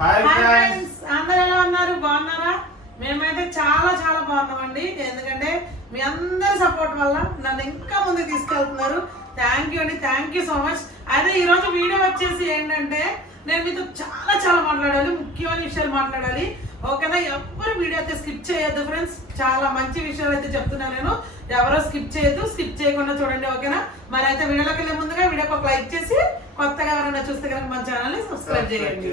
Hi friends అందరు ఎలా ఉన్నారు? బాగున్నారా? మేమైతే చాలా చాలా బాగున్నామండి. ఎందుకంటే మీ అందరి సపోర్ట్ వల్ల నన్ను ఇంకా ముందుకు తీసుకెళ్తున్నారు. థ్యాంక్ యూ అండి. థ్యాంక్ యూ సో మచ్ అయితే ఈ రోజు వీడియో వచ్చేసి ఏంటంటే నేను మీతో చాలా చాలా మాట్లాడాలి ముఖ్యమైన విషయాలు మాట్లాడాలి. ఓకేనా? ఎవరు వీడియో అయితే స్కిప్ చేయొద్దు ఫ్రెండ్స్ చాలా మంచి విషయాలు అయితే చెప్తున్నాను నేను. ఎవరో స్కిప్ చేయొద్దు. స్కిప్ చేయకుండా చూడండి ఓకేనా? మరి అయితే వీడియోలోకి వెళ్ళే ముందుగా వీడియోకి ఒక లైక్ చేసి కొత్తగా ఎవరైనా చూస్తే కనుక మన ఛానల్ని సబ్స్క్రైబ్ చేయండి.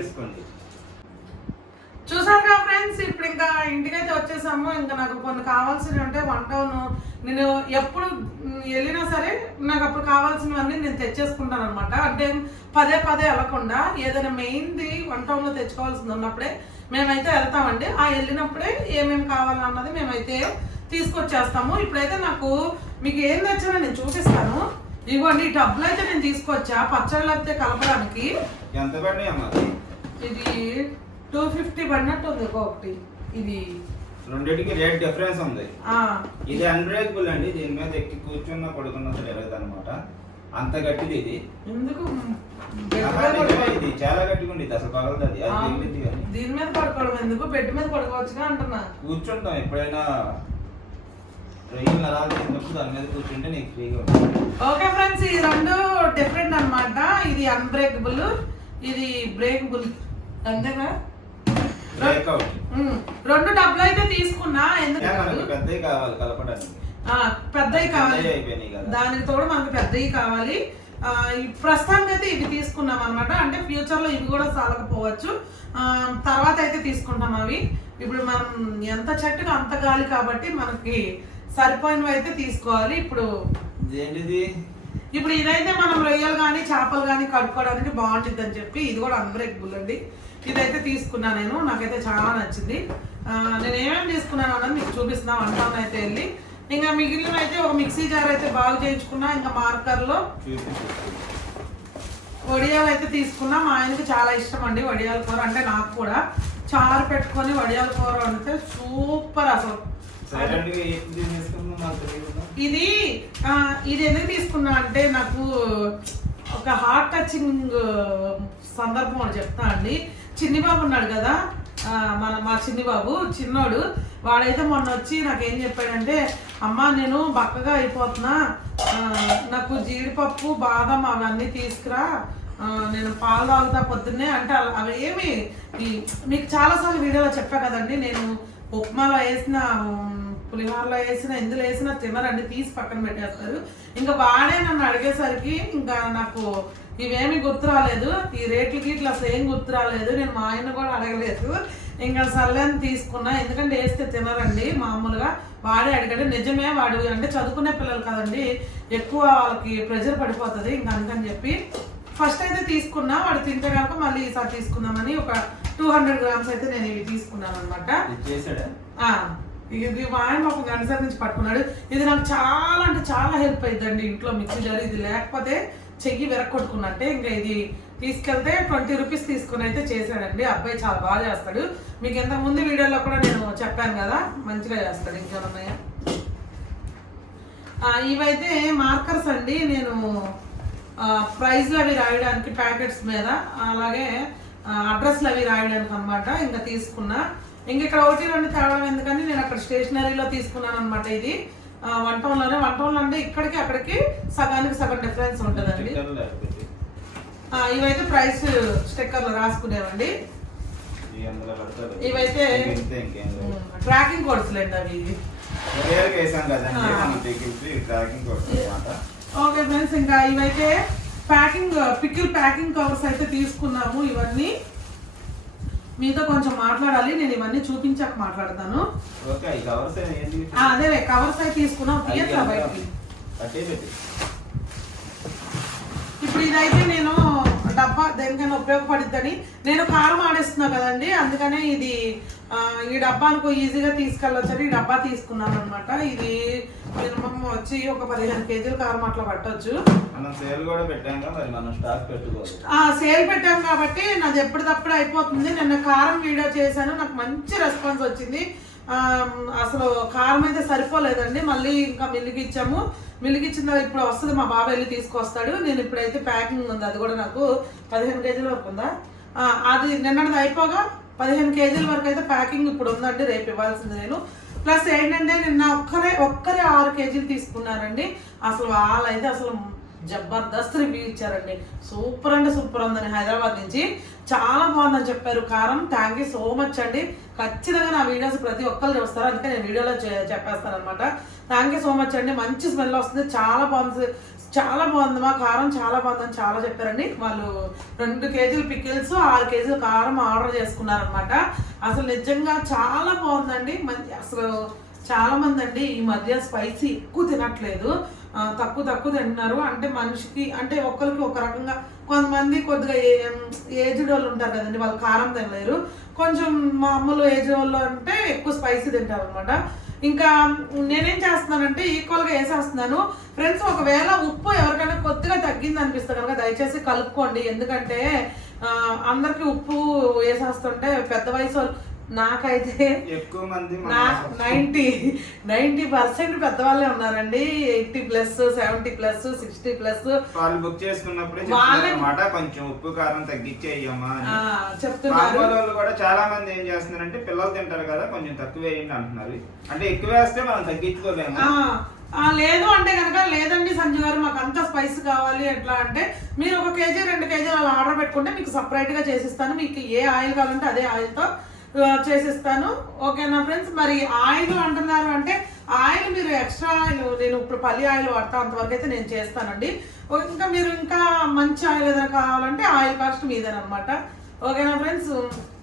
చూసారుగా ఫ్రెండ్స్ ఇప్పుడు ఇంకా ఇంటికైతే వచ్చేసాము. ఇంకా నాకు కొన్ని కావాల్సినవి ఉంటే వన్ టౌన్ నేను ఎప్పుడు వెళ్ళినా సరే నాకు అప్పుడు కావాల్సినవన్నీ నేను తెచ్చేసుకుంటాను అనమాట అంటే పదే పదే వెళ్ళకుండా ఏదైనా మెయిన్ది వన్ టౌన్లో తెచ్చుకోవాల్సింది ఉన్నప్పుడే మేమైతే వెళ్తామండి. ఆ వెళ్ళినప్పుడే ఏమేమి కావాలన్నది మేమైతే తీసుకొచ్చేస్తాము. ఇప్పుడైతే నాకు మీకు ఏం తెచ్చినా నేను చూపిస్తాను. ఇదిగోండి ఈ టబ్లు అయితే నేను తీసుకొచ్చా పచ్చళ్ళు అయితే కలపడానికి. ఎంత ఇది టూ ఫిఫ్టీ పడినట్టు ఉంది ఒకటి. ఇది. రెండింటికి రేట్ డిఫరెన్స్ ఉంది. ఆ. ఇది అన్బ్రేకబుల్ అండి. దీని మీద ఎక్కి కూర్చున్నా పడుకున్నా ఎరగదు అనమాట అంత గట్టిది ఇది. ఎందుకు? ఇది చాలా గట్టిగా ఉంది. అసలు పగలదు అది. దీని మీద పడుకోవడం ఎందుకు? బెడ్ మీద పడుకోవచ్చుగా అంటున్నా. కూర్చుంటాం. ఎప్పుడైనా ట్రైన్ నరాలు తిన్నప్పుడు దాని మీద కూర్చుంటే నీకు ఫ్రీగా ఓకే ఫ్రెండ్స్ ఈ రెండు డిఫరెంట్ అన్నమాట. ఇది అన్బ్రేకబుల్ ఇది బ్రేకబుల్ అంతేనా? రెండు డబ్బులు అయితే తీసుకున్నా మనకి ఎందుకు పెద్దవి కావాలి కలపడానికి. పెద్దవి కావాలి. దానికి తోడు మనకు పెద్దవి కావాలి. ప్రస్తుతానికి అయితే ఇవి తీసుకున్నాం అనమాట అంటే ఫ్యూచర్లో ఇవి కూడా చాలకపోవచ్చు. ఆ, తర్వాత అయితే తీసుకుంటాం అవి. ఇప్పుడు మనం ఎంత చెట్టుగా అంత గాలి కాబట్టి మనకి సరిపోయినవి అయితే తీసుకోవాలి. ఇప్పుడు ఇదేంటిది? ఇప్పుడు ఇదైతే మనం రొయ్యలు కానీ చేపలు కానీ కడుక్కోవడానికి బాగుంటుంది అని చెప్పి ఇది కూడా అన్బ్రేకబుల్ అండి ఇదైతే తీసుకున్నా నేను. నాకైతే చాలా నచ్చింది. నేను ఏమేమి తీసుకున్నాను అన్నది మీకు చూపిస్తున్నా. వంటను అయితే వెళ్ళి. ఇంకా మిగిలిన అయితే ఒక మిక్సీ జార్ అయితే బాగు చేయించుకున్నా. ఇంకా మార్కర్లో వడియాలు అయితే తీసుకున్నా. మా ఆయనకి చాలా ఇష్టం అండి వడియాల కూర. అంటే నాకు కూడా చారు పెట్టుకొని వడియాల కూర వండితే సూపర్ అసలు. ఇది ఇది ఎందుకు తీసుకున్నా అంటే నాకు ఒక హార్ట్ టచింగ్ సందర్భం అని చెప్తా అండి. చిన్ని బాబు ఉన్నాడు కదా. మన మా చిన్ని బాబు చిన్నోడు. వాడైతే మొన్న వచ్చి నాకేం చెప్పాడంటే అమ్మ నేను బక్కగా అయిపోతున్నా. నాకు జీడిపప్పు బాదం అవన్నీ తీసుకురా. నేను పాలు తాగుతా పొద్దున్నే. అంటే అలా- అవి ఏమి మీకు చాలాసార్లు వీడియోలో చెప్పా కదండి నేను ఉప్మాలో వేసిన పులిహోరలో వేసిన ఎందులో వేసినా తినరండి. తీసి పక్కన పెట్టేస్తారు. ఇంకా వాడే నన్ను అడిగేసరికి ఇంకా నాకు ఇవేమి గుర్తు రాలేదు. ఈ రేట్లకి ఇట్లా ఏం గుర్తు రాలేదు. నేను మా ఆయన కూడా అడగలేదు. ఇంకా సర్లేని తీసుకున్నా. ఎందుకంటే వేస్తే తినరండి మామూలుగా. వాడే అడిగాడు నిజమే వాడు అంటే చదువుకునే పిల్లలు కదండి. ఎక్కువ వాళ్ళకి ప్రెషర్ పడిపోతుంది. ఇంకా అందుకని చెప్పి ఫస్ట్ అయితే తీసుకున్నా. వాడు తింటే కనుక మళ్ళీ ఈసారి తీసుకుందామని ఒక టూ హండ్రెడ్ గ్రామ్స్ అయితే నేను ఇవి తీసుకున్నాను అనమాట ఇది మా ఆయన ఒక గంట నుంచి పట్టుకున్నాడు. ఇది నాకు చాలా అంటే చాలా హెల్ప్ అయిందండి ఇంట్లో మిక్సీ జార్. ఇది లేకపోతే చెయ్యి విరక్కొట్టుకున్నట్టే ఇంకా ఇది తీసుకెళ్తే ట్వంటీ రూపీస్ తీసుకుని అయితే చేశాడండి. అబ్బాయి చాలా బాగా చేస్తాడు. మీకు ఇంతకు ముందు వీడియోలో కూడా నేను చెప్పాను కదా మంచిగా చేస్తాడు. ఇంకేమన్నాయా ఆ, ఇవైతే మార్కర్స్ అండి. నేను ప్రైజ్లు అవి రాయడానికి ప్యాకెట్స్ మీద అలాగే అడ్రస్లు అవి రాయడానికి అనమాట ఇంకా తీసుకున్నా. ఇంక ఇక్కడ ఒకటి రెండు తేవడం ఎందుకని నేను అక్కడ స్టేషనరీలో తీసుకున్నాను అనమాట ఇది వన్ టౌన్లోనే వన్ టౌన్లో అంటే ఇక్కడికి అక్కడికి సగానికి సగం డిఫరెన్స్ ఉంటుందండి. ఇవైతే ప్రైస్ స్టిక్కర్లు రాసుకునేవండి. ఇవైతే. ట్రాకింగ్ కోడ్స్ లేండి అవి. ఇవి అనమాట ఓకే ఫ్రెండ్స్ ఇంకా ఇవైతే ప్యాకింగ్ పికిల్ ప్యాకింగ్ కవర్స్ అయితే తీసుకున్నాము ఇవన్నీ. మీతో కొంచెం మాట్లాడాలి నేను ఇవన్నీ చూపించాక మాట్లాడతాను. అదే కవర్స్ అయితే తీసుకున్నాం తీయట్లా బయటికి. ఇప్పుడు ఇదైతే నేను డబ్బా దేనికైనా ఉపయోగపడుద్దని. నేను కారం ఆడేస్తున్నా కదండి అందుకనే ఇది ఈ డబ్బానికి ఈజీగా తీసుకెళ్ళొచ్చని ఈ డబ్బా తీసుకున్నాను అనమాట ఇది మినిమం వచ్చి ఒక పదిహేను కేజీలు కారం అట్లా పట్టొచ్చు. మనం సేల్ కూడా పెట్టాం మనం స్టాక్ సేల్ పెట్టాం కాబట్టి నాది ఎప్పటికప్పుడు అయిపోతుంది. నిన్న కారం వీడియో చేశాను నాకు మంచి రెస్పాన్స్ వచ్చింది. అసలు కారం అయితే సరిపోలేదండి. మళ్ళీ ఇంకా మిల్లుకి ఇచ్చాము మిల్లుకి ఇచ్చిన ఇప్పుడు వస్తుంది. మా బాబాయ్ వెళ్ళి తీసుకొస్తాడు. నేను ఇప్పుడైతే ప్యాకింగ్ ఉంది. అది కూడా నాకు పదిహేను కేజీల వరకు ఉందా? అది నిన్నటిది అయిపోగా పదిహేను కేజీల వరకు అయితే ప్యాకింగ్ ఇప్పుడు ఉందండి. రేపు ఇవ్వాల్సింది నేను. ప్లస్ ఏంటంటే నిన్న ఒక్కరే ఒక్కరే ఆరు కేజీలు తీసుకున్నారండి. అసలు వాళ్ళైతే అసలు జబర్దస్త్ రివ్యూ ఇచ్చారండి. సూపర్ అంటే సూపర్ ఉందని హైదరాబాద్ నుంచి. చాలా బాగుందని చెప్పారు. కారం థ్యాంక్ యూ సో మచ్ అండి. ఖచ్చితంగా నా వీడియోస్ ప్రతి ఒక్కరు చూస్తారు. అందుకే నేను వీడియోలో చెప్పేస్తాను అనమాట థ్యాంక్ యూ సో మచ్ అండి. మంచి స్మెల్ వస్తుంది. చాలా బాగుంది. చాలా బాగుంది మా కారం. చాలా బాగుందని చాలా చెప్పారండి. వాళ్ళు రెండు కేజీలు పికిల్స్ ఆరు కేజీలు కారం ఆర్డర్ చేసుకున్నారనమాట అసలు నిజంగా చాలా బాగుందండి. మంచి అసలు చాలా మంది అండి ఈ మధ్య స్పైసీ ఎక్కువ తినట్లేదు. తక్కువ తక్కువ తింటున్నారు. అంటే మనిషికి అంటే ఒక్కరికి ఒక రకంగా కొంతమంది కొద్దిగా ఏజ్డ్ వాళ్ళు ఉంటారు కదండి వాళ్ళు కారం తినలేరు. కొంచెం మామూలు ఏజ్ వాళ్ళు అంటే ఎక్కువ స్పైసీ తింటారు అనమాట ఇంకా నేనేం చేస్తున్నానంటే ఈక్వల్గా వేసేస్తున్నాను. ఫ్రెండ్స్ ఒకవేళ ఉప్పు ఎవరికైనా కొద్దిగా తగ్గింది అనిపిస్తే కనుక దయచేసి కలుపుకోండి. ఎందుకంటే అందరికీ ఉప్పు వేసేస్తుంటే పెద్ద వయసు వాళ్ళు నాకైతే ఎక్కువ మంది నైంటీ నైంటీ పర్సెంట్ పెద్దవాళ్ళే ఉన్నారండి. Eighty plus seventy plus sixty plus. వాళ్ళు బుక్ చేసుకున్నప్పుడే వాళ్ళే- చెప్తున్నారు కొంచెం ఉప్పు కారం తగ్గించేయమ్మా చెప్తున్నారు. వాళ్ళు కూడా చాలా మంది ఏం చేస్తున్నారంటే పిల్లలు తింటారు కదా కొంచెం తక్కువ వేయండి అంటున్నారు. అంటే ఎక్కువ వేస్తే మనం తగ్గించుకోలేము. లేదు అంటే కనుక లేదండి సంజయ్ గారు మాకు అంత స్పైస్ కావాలి. ఎట్లా అంటే మీరు ఒక కేజీ రెండు కేజీలు అలా ఆర్డర్ పెట్టుకుంటే మీకు సపరేట్గా చేసిస్తాను. మీకు ఏ ఆయిల్ కావాలంటే అదే ఆయిల్తో ఆ, చేసిస్తాను. ఓకేనా ఫ్రెండ్స్ మరి ఆయిల్ అంటున్నారు అంటే ఆయిల్ మీరు ఎక్స్ట్రా ఆయిల్ నేను ఇప్పుడు పల్లి ఆయిల్ వాడతా అంతవరకు అయితే నేను చేస్తానండి. ఇంకా మీరు ఇంకా మంచి ఆయిల్ ఏదైనా కావాలంటే ఆయిల్ కాస్ట్ మీదేనమాట ఓకేనా ఫ్రెండ్స్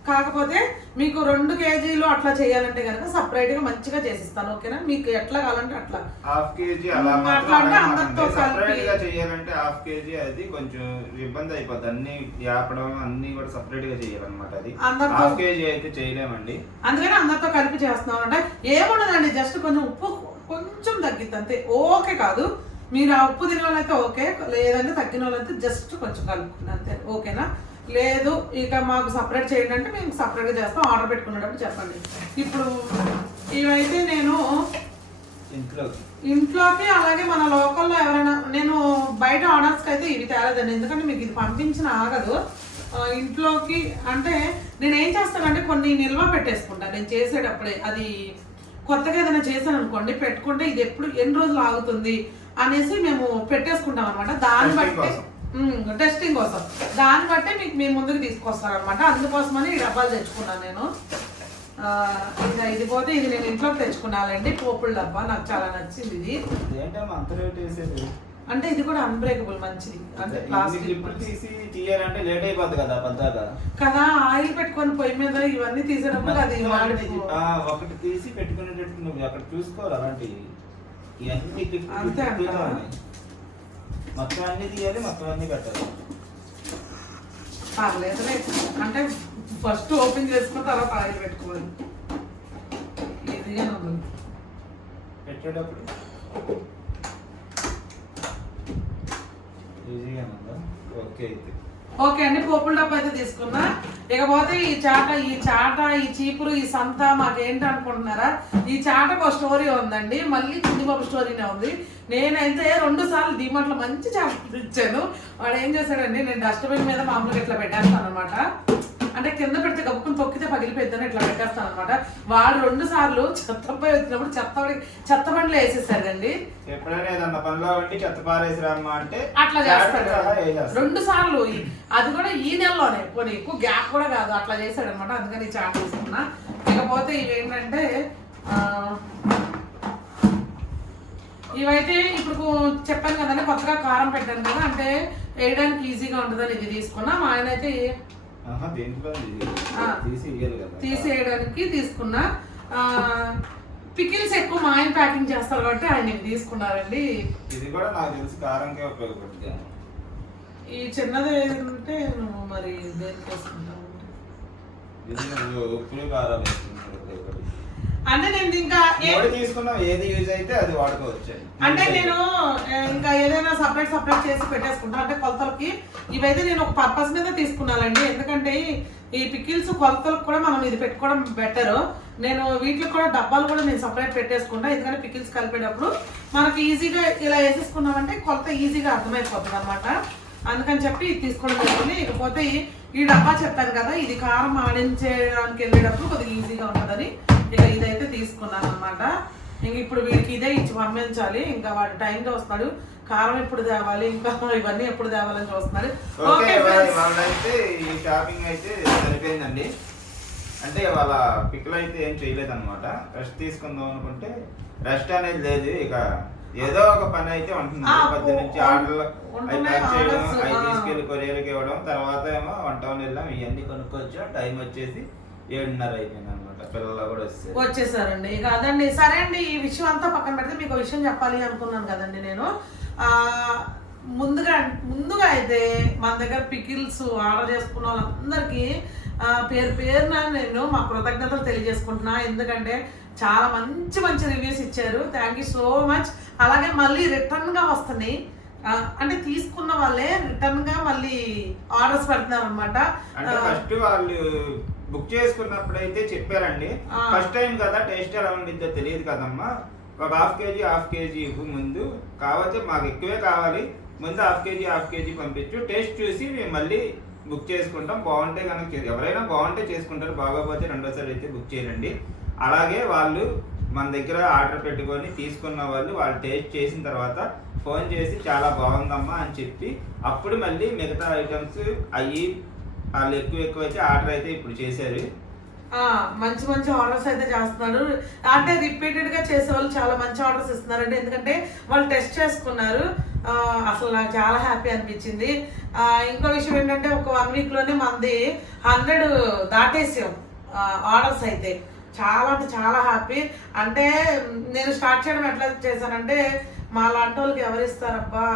కాకపోతే మీకు రెండు కేజీలు అట్లా చేయాలంటే కనుక సపరేట్గా మంచిగా చేసిస్తాను ఓకేనా? మీకు ఎట్లా కావాలంటే అట్లా. హాఫ్ కేజీ అలా అట్లా అంటే అందరితో సపరేట్ కలిపి- గా చేయాలంటే హాఫ్ కేజీ అది కొంచెం ఇబ్బంది అయిపోద్ది. అన్ని యాపడం అన్ని కూడా సపరేట్గా చేయాలన్నమాట అది. హాఫ్ కేజీ అయితే చేయలేమండి. అందుకని అందరితో కలిపి చేస్తున్నాం అంటే ఏముండదండి జస్ట్ కొంచెం ఉప్పు కొంచెం తగ్గిద్ది అంతే. ఓకే కాదు. మీరు ఆ ఉప్పు తినే వాళ్ళైతే ఓకే లేదంటే తగ్గిన వాళ్ళైతే జస్ట్ కొంచెం కలుపుకుని అంతే. ఓకేనా? లేదు ఇక మాకు సపరేట్ చేయండి అంటే మేము సపరేట్గా చేస్తాం ఆర్డర్ పెట్టుకునేటప్పుడు చెప్పండి. ఇప్పుడు ఇవైతే నేను ఇంట్లోకి అలాగే మన లోకల్లో ఎవరైనా నేను బయట ఆర్డర్స్కి అయితే ఇవి తేలేదండి. ఎందుకంటే మీకు ఇది పంపించిన ఆగదు. ఇంట్లోకి అంటే నేను ఏం చేస్తానంటే కొన్ని నిల్వ పెట్టేసుకుంటాను నేను చేసేటప్పుడే అది కొత్తగా ఏదైనా చేశాను అనుకోండి పెట్టుకుంటే ఇది ఎప్పుడు ఎన్ని రోజులు ఆగుతుంది అనేసి మేము పెట్టేసుకుంటాం అనమాట దాన్ని బట్టి. టెస్టింగ్ కోసం. దాన్ని బట్టి మీకు మీ ముందుకు తీసుకొస్తాను అనమాట అందుకోసమని ఈ డబ్బాలు తెచ్చుకున్నాను నేను. ఇంకా ఇది పోతే ఇది నేను ఇంట్లోకి తెచ్చుకున్నానండి. పోపుల డబ్బా నాకు చాలా నచ్చింది ఇది. అంత అంటే ఇది కూడా అన్బ్రేకబుల్ మంచిది. అంటే ప్లాస్టిక్ తీసి తీయాలంటే లేట్ అయిపోద్ది కదా కదా ఆయిల్ పెట్టుకొని పొయ్యి మీద ఇవన్నీ తీసేటప్పుడు అది ఒకటి తీసి పెట్టుకునేటట్టు నువ్వు అక్కడ చూసుకోవాలి అలాంటివి. ఇవన్నీ అంతే? ఉన్నాయి. మొత్తం అన్ని తీయాలి మొత్తం అన్ని పెట్టాలి పర్లేదులే అంటే ఫస్ట్ ఓపెన్ చేసుకున్న తర్వాత ఆయిల్ పెట్టుకోవాలి. ఈజీగానే ఉంది. పెట్టేటప్పుడు ఈజీగా ఉందా? ఓకే అయితే. ఓకే అండి పోపుల డబ్బా అయితే తీసుకున్నా. ఇకపోతే ఈ చాట ఈ చాట ఈ చీపురు ఈ సంత మాకేంటి అనుకుంటున్నారా? ఈ చాటకు ఒక స్టోరీ ఉందండి. మళ్ళీ చిన్నబాబు స్టోరీనే ఉంది. నేనైతే రెండు సార్లు డిమార్ట్లో మంచి చాట ఇచ్చాను. వాడు ఏం చేశాడండి నేను డస్ట్బిన్ మీద మామూలుగా ఇట్లా పెట్టేస్తాను అనమాట అంటే కింద పెడితే గప్పుకుని తొక్కితే పగిలిపోద్దని ఇట్లా పెట్టేస్తాను అనమాట వాడు రెండు సార్లు చెత్తపై వచ్చినప్పుడు చెత్త చెత్త బండ్లు వేసేసాడండి ఎప్పుడైనా ఏదన్నా పనిలో ఉండి చెత్త పారేసి రమ్మా అంటే అట్లా చేస్తాడు. రెండు సార్లు అది కూడా ఈ నెలలోనే. కొన్ని ఎక్కువ గ్యాప్ కూడా కాదు. అట్లా చేశాడు అనమాట అందుకని చాట్ తీసుకున్నా. ఇకపోతే ఇవి ఏంటంటే ఇవైతే ఇప్పుడు చెప్పాను కదండి కొత్తగా కారం పెట్టాను కదా. అంటే వేయడానికి ఈజీగా ఉంటుందని ఇది తీసుకున్నా. మా ఆయన అయితే తీసేయడానికి తీసుకున్నా పికిల్స్ ఎక్కువ మా ఆయన ప్యాకింగ్ చేస్తారు కాబట్టి ఆయన తీసుకున్నారండి. ఇది కూడా నాకు తెలిసి కారంకే ఉపయోగపడుతుంది. ఈ చిన్నది ఏంటంటే నువ్వు మరి దేనికి వేసుకుంటావు ఇది నువ్వు ఉప్పులు కారాలు. అంటే నేను ఇంకా తీసుకున్నాం ఏది యూజ్ అయితే అది వాడుకోవచ్చు. అంటే నేను ఇంకా ఏదైనా సపరేట్ సపరేట్ చేసి పెట్టేసుకుంటా. అంటే కొలతలకి ఇవైతే నేను ఒక పర్పస్ మీద తీసుకున్నానండి. ఎందుకంటే ఈ పికిల్స్ కొలతలకు కూడా మనం ఇది పెట్టుకోవడం బెటర్ నేను వీటికి కూడా డబ్బాలు కూడా నేను సపరేట్ పెట్టేసుకుంటా. ఎందుకంటే పికిల్స్ కలిపేటప్పుడు మనకి ఈజీగా ఇలా వేసేసుకున్నామంటే కొలత ఈజీగా అర్థమైపోతుంది అనమాట అందుకని చెప్పి ఇది తీసుకోవడం జరిగింది. ఇకపోతే ఈ డబ్బా చెప్పాను కదా ఇది కారం ఆడించడానికి వెళ్ళేటప్పుడు కొద్దిగా ఈజీగా ఉంటుందని. ఇక ఇదైతే తీసుకున్నాను అనమాట ఇంక ఇప్పుడు వీడికి ఇదే ఇచ్చి పంపించాలి. ఇంకా వాడు టైంలో వస్తున్నాడు కారం ఎప్పుడు తేవాలి? ఇంకా ఇవన్నీ ఎప్పుడు తేవాలని చూస్తున్నాడు. ఓకే వాళ్ళైతే ఈ షాపింగ్ అయితే సరిపోయిందండి. అంటే వాళ్ళ పిక్లు అయితే ఏం చేయలేదు అనమాట రెస్ట్ తీసుకుందాం అనుకుంటే రెస్ట్ అనేది లేదు. ఇక ఏదో ఒక పని అయితే ఉంటుంది. ఆ, పొద్దు నుంచి ఆర్డర్లు అవి ఉంటున్నాయి ప్యాక్ చేయడం అవి ఆ. తీసుకెళ్ళి కొరియర్కి ఇవ్వడం తర్వాత ఏమో వన్ టౌన్ వెళ్ళాం ఇవన్నీ కొనుక్కొచ్చాం. టైం వచ్చేసి ఏడున్నర అయిపోయింది అనమాట వచ్చేసారండి. ఇక అదండి సరే అండి ఈ విషయం అంతా పక్కన పెడితే మీకు ఒక విషయం చెప్పాలి అనుకున్నాను కదండి నేను. ఆ, ముందుగా ముందుగా అయితే మన దగ్గర పికిల్స్ ఆర్డర్ చేసుకున్న వాళ్ళందరికీ ఆ, పేరు పేరున నేను మా కృతజ్ఞతలు తెలియజేసుకుంటున్నా. ఎందుకంటే చాలా మంచి మంచి రివ్యూస్ ఇచ్చారు. థ్యాంక్ యూ సో మచ్ అలాగే మళ్ళీ రిటర్న్గా వస్తున్నాయి. అంటే తీసుకున్న వాళ్ళే రిటర్న్గా మళ్ళీ ఆర్డర్స్ పెడుతున్నారు అనమాట అంటే ఫస్ట్ వాళ్ళు బుక్ చేసుకున్నప్పుడు అయితే చెప్పారండి. ఫస్ట్ టైం కదా టేస్ట్ ఎలా ఉండిద్దో తెలియదు కదమ్మా. ఒక హాఫ్ కేజీ హాఫ్ కేజీ ఇవ్వు ముందు. కాకపోతే మాకు ఎక్కువే కావాలి. ముందు హాఫ్ కేజీ హాఫ్ కేజీ పంపించు. టేస్ట్ చూసి మేము మళ్ళీ బుక్ చేసుకుంటాం. బాగుంటే కనుక ఎవరైనా బాగుంటే చేసుకుంటారు. బాగోపోతే రెండోసారి అయితే బుక్ చేయండి. అలాగే వాళ్ళు మన దగ్గర ఆర్డర్ పెట్టుకొని తీసుకున్న వాళ్ళు వాళ్ళు టేస్ట్ చేసిన తర్వాత ఫోన్ చేసి చాలా బాగుందమ్మా అని చెప్పి అప్పుడు మళ్ళీ మిగతా ఐటమ్స్ అయ్యి వాళ్ళు ఎక్కువ ఎక్కువ అయితే ఆర్డర్ అయితే ఇప్పుడు చేశారు. మంచి మంచి ఆర్డర్స్ అయితే చేస్తున్నారు. అంటే రిపీటెడ్గా చేసే వాళ్ళు చాలా మంచి ఆర్డర్స్ ఇస్తున్నారండి. ఎందుకంటే వాళ్ళు టెస్ట్ చేసుకున్నారు. అసలు నాకు చాలా హ్యాపీ అనిపించింది. ఇంకో విషయం ఏంటంటే ఒక వన్ వీక్లోనే మంది హండ్రెడ్ దాటేసాం ఆర్డర్స్ అయితే. చాలా అంటే చాలా హ్యాపీ. అంటే నేను స్టార్ట్ చేయడం ఎట్లా చేశానంటే మా లాంటి వాళ్ళకి ఎవరు ఇస్తారబ్బా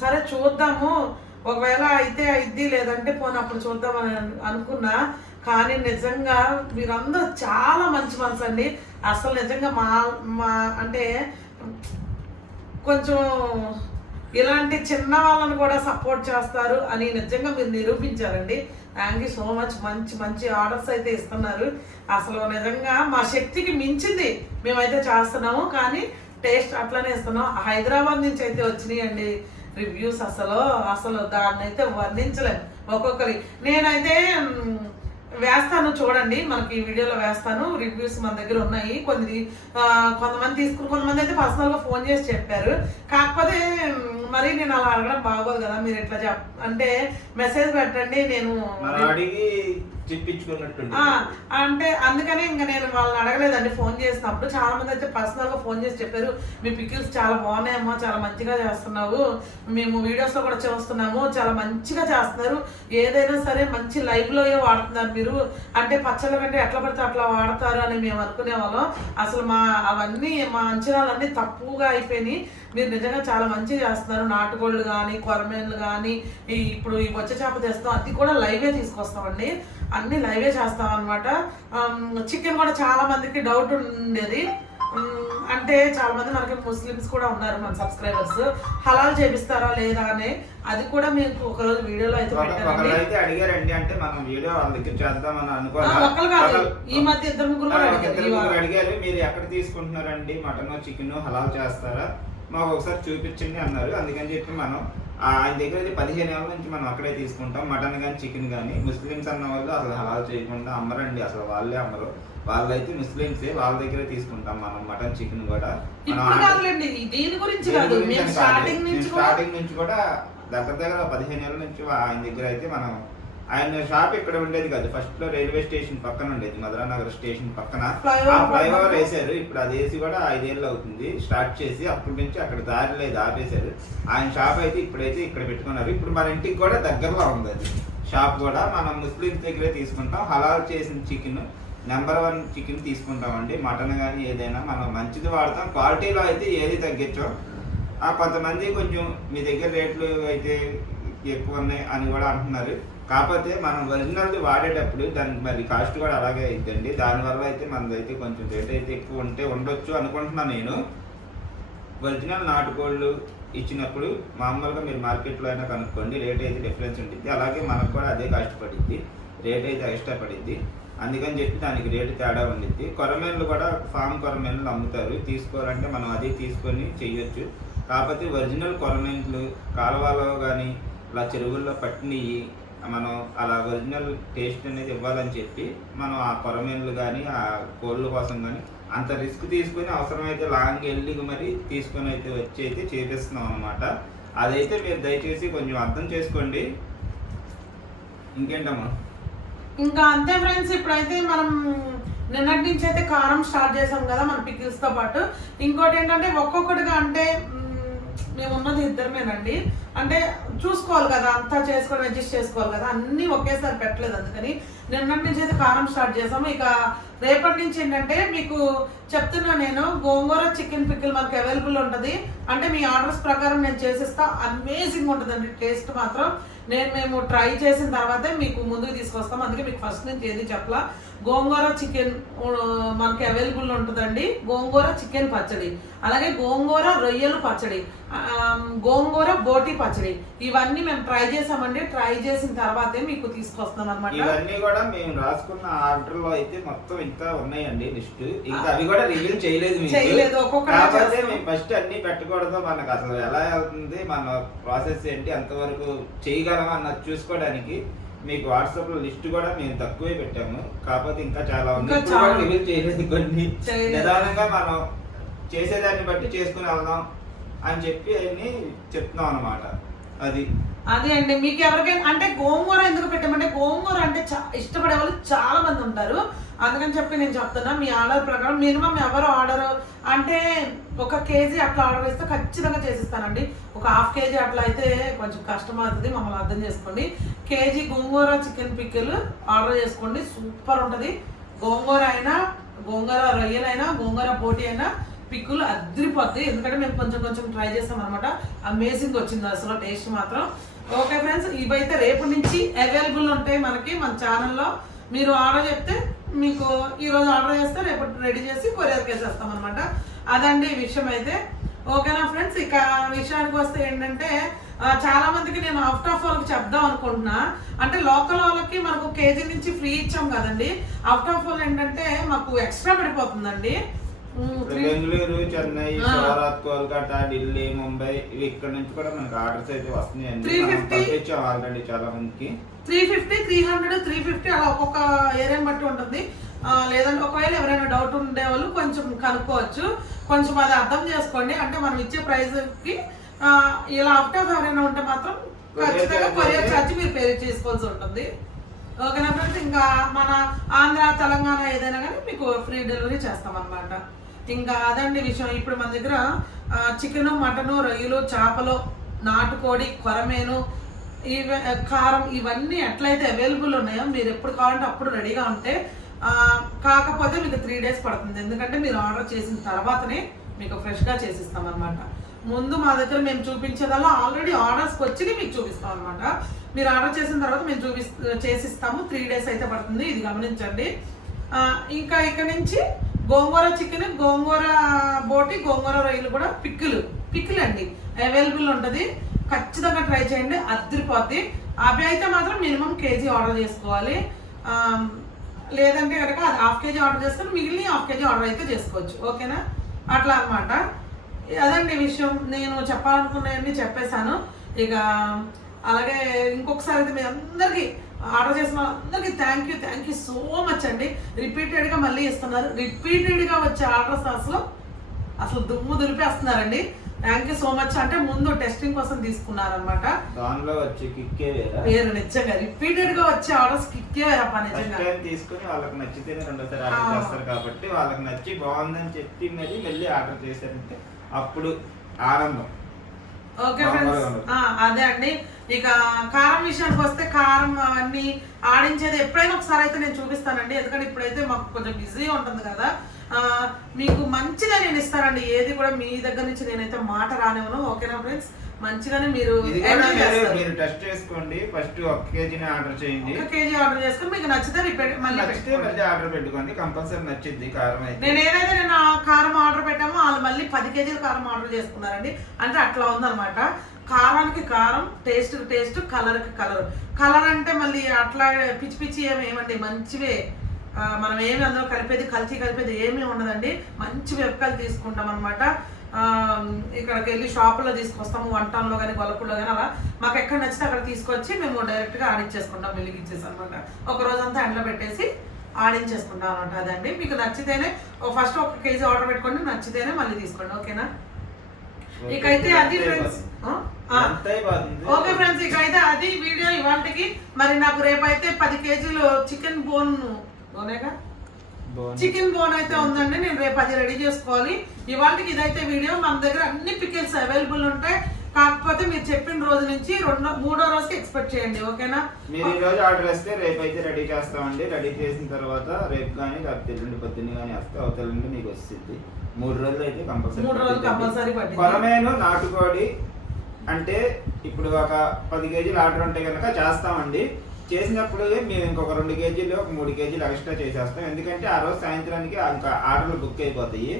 సరే చూద్దాము. ఒకవేళ అయితే అయిద్ది లేదంటే పోనీ అప్పుడు చూద్దాం అని అనుకున్నా. కానీ నిజంగా మీరందరూ చాలా మంచి మనసు అండి. అసలు నిజంగా మా మా అంటే కొంచెం ఇలాంటి చిన్న వాళ్ళని కూడా సపోర్ట్ చేస్తారు అని నిజంగా మీరు నిరూపించారండి. థ్యాంక్ యూ సో మచ్ మంచి మంచి ఆర్డర్స్ అయితే ఇస్తున్నారు. అసలు నిజంగా మా శక్తికి మించింది మేమైతే చేస్తున్నాము. కానీ టేస్ట్ అట్లనే ఇస్తున్నాం. హైదరాబాద్ నుంచి అయితే వచ్చినాయండి. రివ్యూస్ అసలు అసలు దాన్ని అయితే వర్ణించలేము ఒక్కొక్కరి నేనైతే వేస్తాను చూడండి మనకి ఈ వీడియోలో వేస్తాను. రివ్యూస్ మన దగ్గర ఉన్నాయి. కొన్ని కొంతమంది తీసుకుని కొంతమంది అయితే పర్సనల్గా ఫోన్ చేసి చెప్పారు. కాకపోతే మరి నేను అలా అడగడం బాగోదు కదా. మీరు ఎట్లా చెప్ అంటే మెసేజ్ పెట్టండి నేను అడిగి అంటే అందుకనే ఇంకా నేను వాళ్ళని అడగలేదండి ఫోన్ చేసినప్పుడు. చాలా మంది అయితే పర్సనల్గా ఫోన్ చేసి చెప్పారు మీ పికిల్స్ చాలా బాగున్నాయమ్మా చాలా మంచిగా చేస్తున్నావు. మేము వీడియోస్లో కూడా చూస్తున్నాము చాలా మంచిగా చేస్తున్నారు. ఏదైనా సరే మంచి లైవ్లో వాడుతున్నారు మీరు? అంటే పచ్చళ్ళ కంటే ఎట్లా పడితే అట్లా వాడతారు అని మేము అనుకునే వాళ్ళం. అసలు మా అవన్నీ మా అంచనాలన్నీ తప్పుగా అయిపోయినాయి. మీరు నిజంగా చాలా మంచిగా చేస్తున్నారు. నాటుకోళ్ళు కానీ కొరమేన్లు కానీ ఇప్పుడు ఈ వచ్చే చేప తెస్తాం అది కూడా లైవే తీసుకొస్తామండి. అన్ని లైవే చేస్తాం అనమాట చికెన్ కూడా చాలా మందికి డౌట్ ఉండేది. అంటే చాలా మంది మనకి ముస్లిమ్స్ కూడా ఉన్నారు మన సబ్స్క్రైబర్స్ హలాల్ చేపిస్తారా లేదా అని. అది కూడా మీకు ఒకరోజు వీడియోలో అయితే అడిగారండి అంటే మనం వీడియో వాళ్ళ దగ్గర చేద్దామని అనుకోవాలి ఈ మధ్య ఇద్దరు ముగ్గురు అడిగారు. మీరు ఎక్కడ తీసుకుంటున్నారండి? మటన్ చికెన్ హలాల్ చేస్తారా? మాకు ఒకసారి చూపించండి అన్నారు. అందుకని చెప్పి మనం ఆయన దగ్గర అయితే పదిహేను ఏళ్ళ నుంచి మనం అక్కడే తీసుకుంటాం. మటన్ కానీ చికెన్ కానీ ముస్లిమ్స్ అన్న వాళ్ళు అసలు హలాల్ చేయకుండా అమ్మరండి. అసలు వాళ్ళే అమ్మరు. వాళ్ళైతే ముస్లిమ్సే వాళ్ళ దగ్గరే తీసుకుంటాం మనం మటన్ చికెన్ కూడా. స్టార్టింగ్ నుంచి కూడా దగ్గర దగ్గర పదిహేను ఏళ్ళ నుంచి ఆయన దగ్గర అయితే మనం ఆయన షాప్ ఇక్కడ ఉండేది కాదు. ఫస్ట్లో రైల్వే స్టేషన్ పక్కన ఉండేది. మధురానగర్ స్టేషన్ పక్కన. ఆ ఫ్లైఓవర్. వేసారు ఇప్పుడు అది వేసి కూడా ఐదేళ్ళు అవుతుంది. స్టార్ట్ చేసి అప్పటి నుంచి అక్కడ దారి లేదు ఆపేశారు. ఆయన షాప్ అయితే ఇప్పుడైతే ఇక్కడ పెట్టుకున్నారు. ఇప్పుడు మన ఇంటికి కూడా దగ్గరలో ఉంది అది. షాప్ కూడా మనం ముస్లిమ్స్ దగ్గరే తీసుకుంటాం. హలాల్ చేసిన చికెన్ నెంబర్ వన్ చికెన్ తీసుకుంటామండి. మటన్ కానీ ఏదైనా మనం మంచిది వాడతాం. క్వాలిటీలో అయితే ఏది తగ్గించాం ఆ కొంతమంది కొంచెం మీ దగ్గర రేట్లు అయితే ఎక్కువ ఉన్నాయి అని కూడా అంటున్నారు. కాకపోతే మనం ఒరిజినల్ వాడేటప్పుడు దానికి మరి కాస్ట్ కూడా అలాగే అయిద్దండి. దానివల్ల అయితే మనదైతే కొంచెం రేట్ అయితే ఎక్కువ ఉంటే ఉండొచ్చు అనుకుంటున్నాను నేను. ఒరిజినల్ నాటుకోళ్ళు ఇచ్చినప్పుడు మామూలుగా మీరు మార్కెట్లో అయినా కనుక్కోండి రేట్ అయితే డిఫరెన్స్ ఉంటుంది అలాగే మనకు కూడా అదే కాస్ట్ పడిద్ది. రేట్ అయితే ఎక్స్ట్రా పడిద్ది. అందుకని చెప్పి దానికి రేటు తేడా ఉండిద్ది. కొరమేన్లు కూడా ఫామ్ కొరమేన్లు అమ్ముతారు. తీసుకోవాలంటే మనం అది తీసుకొని చేయొచ్చు కాకపోతే ఒరిజినల్ కొరమేన్లు కాలువలో కానీ ఇలా చెరువుల్లో పట్టినవి మనం అలా ఒరిజినల్ టేస్ట్ అనేది ఇవ్వాలని చెప్పి మనం ఆ కొరమేన్లు కానీ ఆ కోళ్ళ కోసం కానీ అంత రిస్క్ తీసుకుని అవసరమైతే లాంగ్ వెళ్ళి మరి తీసుకొని అయితే వచ్చి అయితే చేపిస్తున్నాం అనమాట అదైతే మీరు దయచేసి కొంచెం అర్థం చేసుకోండి. ఇంకేంటమ్మా? ఇంకా అంతే ఫ్రెండ్స్ ఇప్పుడైతే మనం నిన్నటి నుంచి అయితే కారం స్టార్ట్ చేసాం కదా మన pickles పాటు. ఇంకోటి ఏంటంటే ఒక్కొక్కటిగా అంటే మేమున్నది మేము ఉన్నది ఇద్దరమేనండి. అంటే చూసుకోవాలి కదా అంతా చేసుకొని అడ్జస్ట్ చేసుకోవాలి కదా అన్నీ ఒకేసారి పెట్టలేదు అందుకని. నిన్నటి నుంచి అయితే కారం స్టార్ట్ చేసాము. ఇక రేపటి నుంచి ఏంటంటే మీకు చెప్తున్నా నేను గోంగూర చికెన్ పిక్కలు మనకు అవైలబుల్ ఉంటుంది. అంటే మీ ఆర్డర్స్ ప్రకారం నేను చేసేస్తా. అమేజింగ్ ఉంటుందండి టేస్ట్ మాత్రం. నేను మేము ట్రై చేసిన తర్వాతే మీకు ముందుకు తీసుకొస్తాం. అందుకే మీకు ఫస్ట్ నుంచి ఏది చెప్పలా. గోంగూర చికెన్ మనకి అవైలబుల్ ఉంటుందండి. గోంగూర చికెన్ పచ్చడి. అలాగే గోంగూర రొయ్యలు పచ్చడి గోంగూర బోటి పచ్చడి. ఇవన్నీ మేము ట్రై చేసామండి. ట్రై చేసిన తర్వాతే మీకు తీసుకొస్తాం అనమాట ఇవన్నీ కూడా మేము రాసుకున్న ఆర్డర్లో అయితే మొత్తం ఇంకా ఉన్నాయండి లిస్ట్ ఇంకా అవి కూడా రివీల్ చేయలేదు. చేయలేదు, ఒక్కొక్కటి. మేము ఫస్ట్ అన్ని పెట్టకూడదు. మనకు అసలు ఎలా వెళ్తుంది మన ప్రాసెస్ ఏంటి అంతవరకు చేయగలం అన్నది చూసుకోవడానికి మీకు వాట్సాప్లో లిస్ట్ కూడా మేము తక్కువే పెట్టాము. కాకపోతే ఇంకా చాలా ఉంది. చేయలేదు కొన్ని. నిదానంగా మనం చేసేదాన్ని బట్టి చేసుకుని వెళ్దాం అని చెప్పి అవన్నీ చెప్తున్నాం అన్నమాట. అది అది అండి. మీకు ఎవరికైనా అంటే గోంగూర ఎందుకు పెట్టామంటే గోంగూర అంటే ఇష్టపడే వాళ్ళు చాలా మంది ఉంటారు. అందుకని చెప్పి నేను చెప్తున్నా మీ ఆర్డర్ ప్రకారం మినిమం ఎవరు ఆర్డర్ అంటే ఒక కేజీ అట్లా ఆర్డర్ ఇస్తే ఖచ్చితంగా చేసిస్తానండి. ఒక హాఫ్ కేజీ అట్లా అయితే కొంచెం కష్టం అవుతుంది మమ్మల్ని అర్థం చేసుకోండి. కేజీ గోంగూర చికెన్ పిక్కలు ఆర్డర్ చేసుకోండి. సూపర్ ఉంటుంది. గోంగూర అయినా గోంగూర రొయ్యలైనా గోంగూర పోటీ అయినా పిక్కులు అదిరిపోద్ది. ఎందుకంటే మేము కొంచెం కొంచెం ట్రై చేస్తాం అనమాట అమేజింగ్ వచ్చింది అసలు టేస్ట్ మాత్రం. ఓకే ఫ్రెండ్స్ ఇవైతే రేపు నుంచి అవైలబుల్ ఉంటాయి మనకి మన ఛానల్లో మీరు ఆర్డర్ చెప్తే మీకు ఈరోజు ఆర్డర్ చేస్తే రేపు రెడీ చేసి కొరియర్కి వేసేస్తాం అనమాట అదండి ఈ విషయం అయితే. ఓకేనా ఫ్రెండ్స్ ఇక విషయానికి వస్తే ఏంటంటే చాలా మందికి నేను ఆఫ్ట్ ఆఫ్ వాళ్ళకి చెప్దాం అనుకుంటున్నా. అంటే లోకల్ వాళ్ళకి మనకు కేజీ నుంచి ఫ్రీ ఇచ్చాం కదండి. ఆఫ్ట్ ఆఫ్ వాళ్ళు ఏంటంటే మాకు ఎక్స్ట్రా పడిపోతుందండి. బెంగళూరు చెన్నై. సూరత్ కోల్కతా ఢిల్లీ ముంబై ఇవి ఇక్కడ నుంచి కూడా మనకి ఆర్డర్స్ అయితే వస్తున్నాయండి 350. మనం పంపించాం ఆల్రెడీ చాలా మందికి. Three fifty three hundred three fifty అలా ఒక్కొక్క ఏరియాని బట్టి ఉంటుంది. లేదంటే ఒకవేళ ఎవరైనా డౌట్ ఉండే వాళ్ళు కొంచెం కనుక్కోవచ్చు. కొంచెం అది అర్థం చేసుకోండి. అంటే మనం ఇచ్చే ప్రైస్కి ఇలా అవుట్ ఆఫ్ ఎవరైనా ఉంటే మాత్రం ఖచ్చితంగా కొరియర్ ఛార్జ్ మీరు పే చేసుకోవాల్సి ఉంటుంది. ఓకేనా ఫ్రెండ్స్ ఇంకా మన ఆంధ్ర తెలంగాణ ఏదైనా కానీ మీకు ఫ్రీ డెలివరీ చేస్తాం అనమాట ఇంకా అదండి విషయం. ఇప్పుడు మన దగ్గర చికెన్ మటను రొయ్యలు చేపలు నాటుకోడి కొరమేను ఇవ కారం ఇవన్నీ ఎట్లయితే అవైలబుల్ ఉన్నాయో మీరు ఎప్పుడు కావాలంటే అప్పుడు రెడీగా ఉంటే కాకపోతే మీకు త్రీ డేస్ పడుతుంది. ఎందుకంటే మీరు ఆర్డర్ చేసిన తర్వాతనే మీకు ఫ్రెష్గా చేసిస్తాం అనమాట ముందు మా దగ్గర మేము చూపించేదల్లా ఆల్రెడీ ఆర్డర్స్కి వచ్చి మీకు చూపిస్తాం అనమాట మీరు ఆర్డర్ చేసిన తర్వాత మేము చూపి చేసిస్తాము. త్రీ డేస్ అయితే పడుతుంది. ఇది గమనించండి. ఇంకా ఇక్కడ నుంచి గోంగూర చికెన్ గోంగూర బోటి గోంగూర రొయ్యలు కూడా పిక్కులు. పిక్కులు అండి అవైలబుల్ ఉంటుంది. ఖచ్చితంగా ట్రై చేయండి. అద్దరిపోద్ది. అవి అయితే మాత్రం మినిమం కేజీ ఆర్డర్ చేసుకోవాలి. లేదంటే కనుక అది హాఫ్ కేజీ ఆర్డర్ చేసుకొని మిగిలిన హాఫ్ కేజీ ఆర్డర్ అయితే చేసుకోవచ్చు. ఓకేనా? అట్లా అనమాట అదండి విషయం. నేను చెప్పాలనుకున్నవన్నీ చెప్పేశాను. ఇక అలాగే ఇంకొకసారి అయితే మీ అందరికీ ఆర్డర్ చేసిన వాళ్ళందరికీ thank you thank you so much అండి. రిపీటెడ్గా మళ్ళీ ఇస్తున్నారు. రిపీటెడ్గా వచ్చే ఆర్డర్స్ అసలు అసలు దుమ్ము దులిపేస్తున్నారండి. థ్యాంక్ యూ సో మచ్ అంటే ముందు టెస్టింగ్ కోసం తీసుకున్నారనమాట దానిలో వచ్చి కిక్కే వేరా? నిజంగా. రిపీటెడ్గా వచ్చే ఆర్డర్స్ కిక్కే ఫస్ట్ నిజంగా. తీసుకుని వాళ్ళకి నచ్చితేనే రెండోసారి ఆర్డర్. చేస్తారు కాబట్టి వాళ్ళకి నచ్చి బాగుందని చెప్పి మళ్ళీ ఆర్డర్ చేశారంటే అప్పుడు ఆనందం ఓకే ఫ్రెండ్స్. అదే అండి. ఇక కారం విషయానికి వస్తే కారం అవన్నీ ఆడించేది ఎప్పుడైనా ఒకసారి అయితే నేను చూపిస్తానండి. ఎందుకంటే ఇప్పుడైతే మాకు కొంచెం బిజీ ఉంటుంది కదా. ఆ, మీకు మంచిగా నేను ఇస్తానండి. ఏది కూడా మీ దగ్గర నుంచి నేనైతే మాట రానివ్వను. ఓకేనా ఫ్రెండ్స్? మంచిగానే మీరు మీరు టెస్ట్ చేసుకోండి. ఫస్ట్ ఒక కేజీని ఆర్డర్ చేయండి. ఒక కేజీ ఆర్డర్ చేసుకుని మీకు నచ్చితే రిపీట్ మళ్ళీ నచ్చితే. మళ్ళీ ఆర్డర్ పెట్టుకోండి. కంపల్సరీ నచ్చిద్ది కారం అయితే. నేను ఏదైతే నేను కారం ఆర్డర్ పెట్టామో వాళ్ళు మళ్ళీ పది కేజీల కారం ఆర్డర్ చేసుకున్నారండి. అంటే అట్లా ఉందన్నమాట. కారానికి కారం టేస్ట్ టేస్ట్ కలర్కి కలర్ కలర్ అంటే మళ్ళీ అట్లా పిచ్చి పిచ్చి ఏమి ఏమండి మంచివే. మనం ఏమి అందులో కలిపేది కల్తీ కలిపేది ఏమీ ఉండదండి. మంచి వెపకాయలు తీసుకుంటాం అనమాట ఇక్కడికి వెళ్ళి షాపులో తీసుకొస్తాము వంటంలో కానీ గొల్లపుల్లో కానీ అలా మాకు ఎక్కడ నచ్చితే అక్కడ తీసుకొచ్చి మేము డైరెక్ట్గా ఆడించేసుకుంటాం వెలిగించేసి అనమాట ఒక రోజంతా ఎండలో పెట్టేసి ఆడించేసుకుంటాం అనమాట అదండి. మీకు నచ్చితేనే ఫస్ట్ ఒక కేజీ ఆర్డర్ పెట్టుకోండి నచ్చితేనే మళ్ళీ తీసుకోండి. ఓకేనా? ఇకైతే అది ఫ్రెండ్స్ ఓకే ఫ్రెండ్స్ ఇకైతే అది వీడియో ఇవాళకి మరి నాకు రేపైతే పది కేజీలు చికెన్ బోన్. బాగుంది. చికెన్ బోన్ అయితే ఉందండి నేను రేపు అది రెడీ చేసుకోవాలి. ఇవాళకి ఇదైతే వీడియో మన దగ్గర అన్ని పికిల్స్ అవైలబుల్ ఉంటాయి. కాకపోతే మీరు చెప్పిన రోజు నుంచి రెండో మూడో రోజుకి ఎక్స్పెక్ట్ చేయండి ఓకేనా? మీరు ఈ రోజు ఆర్డర్ వేస్తే రేపు అయితే రెడీ చేస్తామండి. రెడీ చేసిన తర్వాత రేపు కానీ లేకపోతే ఎల్లుండి పొద్దున్న కానీ వస్తే అవతల నుండి మీకు వస్తుంది. మూడు రోజులు అయితే కంపల్సరీ మూడు రోజులు కంపల్సరీ. కొరమేను నాటుకోడి అంటే ఇప్పుడు ఒక పది కేజీలు ఆర్డర్ ఉంటే కనుక చేస్తామండి. చేసినప్పుడు మేము ఇంకొక రెండు కేజీలు ఒక మూడు కేజీలు ఎక్స్ట్రా చేసేస్తాం. ఎందుకంటే ఆ రోజు సాయంత్రానికి ఇంకా ఆర్డర్లు బుక్ అయిపోతాయి.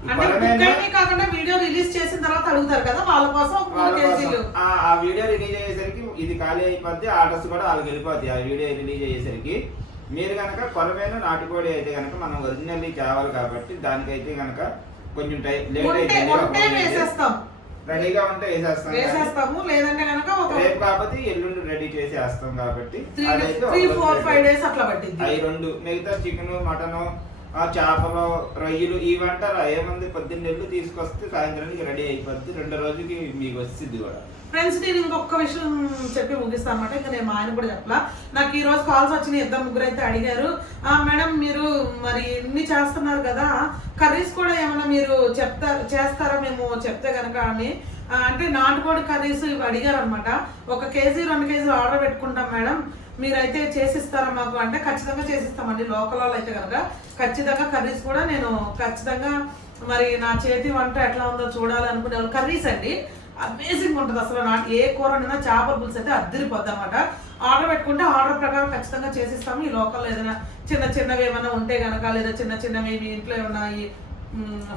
అంటే బుక్ కాకుండా వీడియో రిలీజ్ చేసిన తర్వాత అడుగుతారు కదా వాళ్ళ కోసం ఒక మూడు వాళ్ళ కేజీలు. కోసం ఆ- వీడియో రిలీజ్ అయ్యేసరికి ఇది ఖాళీ అయిపోద్ది ఆర్డర్స్ కూడా వాళ్ళకి వెళ్ళిపోతాయి ఆ వీడియో రిలీజ్ అయ్యేసరికి. మీరు కనుక కొరమైన నాటుకోడి అయితే కనుక మనం ఒరిజినల్లీ తేవాలి కాబట్టి దానికైతే కనుక కొంచెం టైం లేట్ అయితే రెడీగా ఉంటే వేసేస్తాం వేసేస్తాము లేదంటే కనుక ఒక రేపు కాబట్టి ఎల్లుండి రెడీ చేసి వేస్తాం కాబట్టి త్రీ ఫోర్ ఫైవ్. డేస్ అట్లా పట్టింది అవి రెండు మిగతా చికెన్ మటన్ ఆ చేపలు రొయ్యలు ఇవంట ఏముంది? పొద్దున్న నెల్లు తీసుకొస్తే సాయంత్రానికి రెడీ అయిపోద్ది. రెండో రోజుకి మీకు వస్తుంది కూడా. ఫ్రెండ్స్ నేను ఇంకొక విషయం చెప్పి ముగిస్తాను అనమాట ఇంకా నేను మా ఆయన కూడా చెప్పలా. నాకు ఈ రోజు కాల్స్ వచ్చిన ఇద్దరు ముగ్గురు అయితే అడిగారు. మేడం మీరు మరి ఇన్ని చేస్తున్నారు కదా కర్రీస్ కూడా ఏమైనా మీరు చెప్తా చేస్తారా మేము చెప్తే కనుక అని. అంటే నాటుకోడి కర్రీస్ ఇవి అడిగారు అనమాట ఒక కేజీ రెండు కేజీలు ఆర్డర్ పెట్టుకుంటాం మేడం. మీరైతే చేసిస్తారా మాకు అంటే ఖచ్చితంగా చేసిస్తామండి. లోకల్ వాళ్ళు అయితే కనుక ఖచ్చితంగా కర్రీస్ కూడా నేను ఖచ్చితంగా మరి నా చేతి వంట ఎట్లా ఉందో చూడాలనుకునే వాళ్ళు. కర్రీస్ అండి. అమేజింగ్ ఉంటుంది అసలు నా ఏ కూర అయినా చేపల పులుసు అయితే అద్దరిపోద్ది అనమాట ఆర్డర్ పెట్టుకుంటే ఆర్డర్ ప్రకారం ఖచ్చితంగా చేసిస్తాము. ఈ లోకల్లో ఏదైనా చిన్న చిన్నవి ఏమైనా ఉంటే కనుక లేదా చిన్న చిన్నవి మీ ఇంట్లో ఏమైనా ఈ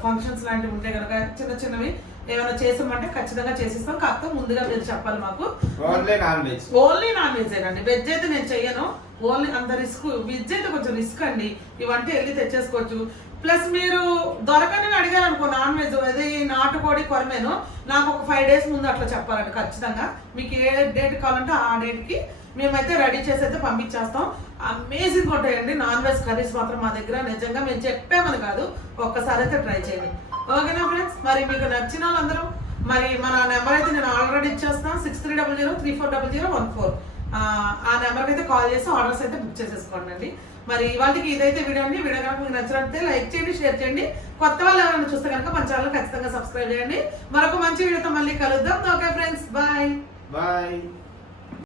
ఫంక్షన్స్ లాంటివి ఉంటే కనుక చిన్న చిన్నవి ఏమైనా చేసామంటే ఖచ్చితంగా చేసిస్తాం. కాకపోతే ముందుగా మీరు చెప్పాలి మాకు. Only non veg only non veg అండి వెజ్ అయితే నేను చెయ్యను. ఓన్లీ అంత రిస్క్ వెజ్ అయితే కొంచెం రిస్క్ అండి. ఇవంటే వెళ్ళి తెచ్చేసుకోవచ్చు. ప్లస్ మీరు దొరకని అడిగారు అనుకో నాన్ వెజ్ అది నాటుకోడి కొరమేను. నాకు ఒక ఫైవ్ డేస్ ముందు అట్లా చెప్పాలండి ఖచ్చితంగా. మీకు ఏ డేట్ కావాలంటే ఆ డేట్కి మేమైతే రెడీ చేసి అయితే పంపించేస్తాం. అమేజింగ్ ఉంటాయండి. నాన్ వెజ్ కర్రీస్ మాత్రం మా దగ్గర నిజంగా మేము చెప్పామని కాదు. ఒక్కసారి అయితే ట్రై చేయండి. ఓకేనా ఫ్రెండ్స్? మరి మీకు నచ్చిన వాళ్ళందరూ మరి మన నెంబర్ అయితే నేను ఆల్రెడీ ఇచ్చేస్తాను six three double zero three four double zero one four. ఆ నెంబర్కి అయితే కాల్ చేసి ఆర్డర్స్ అయితే బుక్ చేసేసుకోండి అండి మరి ఇవాళకి ఇదైతే వీడియో అండి. వీడియో కనుక మీకు నచ్చినట్లయితే లైక్ చేయండి షేర్ చేయండి. కొత్త వాళ్ళు ఎవరైనా చూస్తే కనుక మన ఛానల్ ఖచ్చితంగా సబ్స్క్రైబ్ చేయండి. మరొక మంచి వీడియోతో మళ్ళీ కలుద్దాం. Okay friends bye. బాయ్.